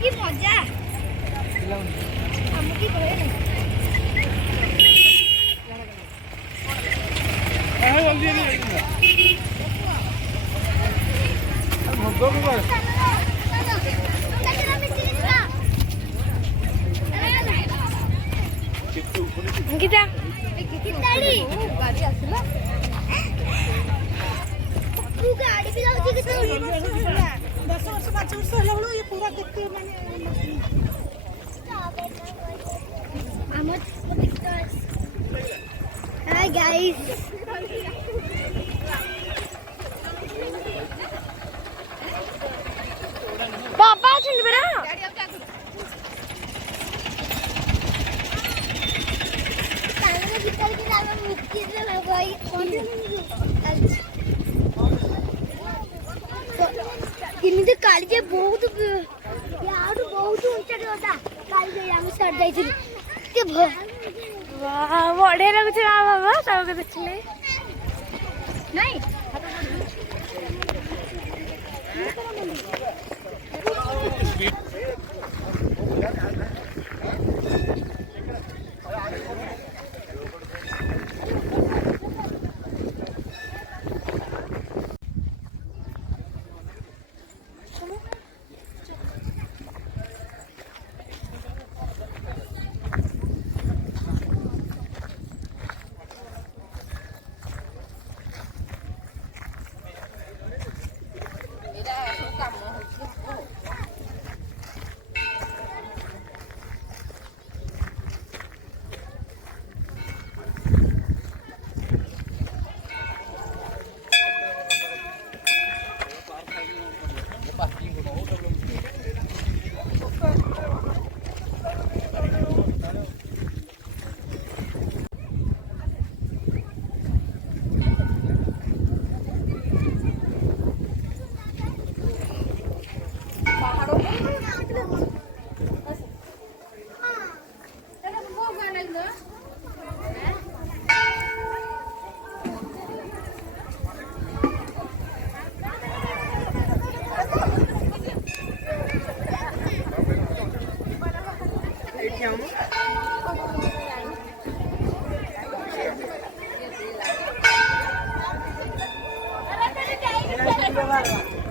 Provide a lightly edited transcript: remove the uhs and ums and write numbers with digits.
কি মজা আমি কি করে গীতা গাড়ি আসলো तू गाड़ी भी लाओ कि तो 10 वर्ष 5 वर्ष होला बळो ये पूरा देखते माने आमत हाय गाइस पापा चल बरा ताने गिटार की नाम मुक्ति से लगाई इमिते काली बहुत यार बहुत ऊंचा होता काली हम सर जाइथिल के वाह बड़े लगछ ना बाबा सब के देखले नहीं Gracias.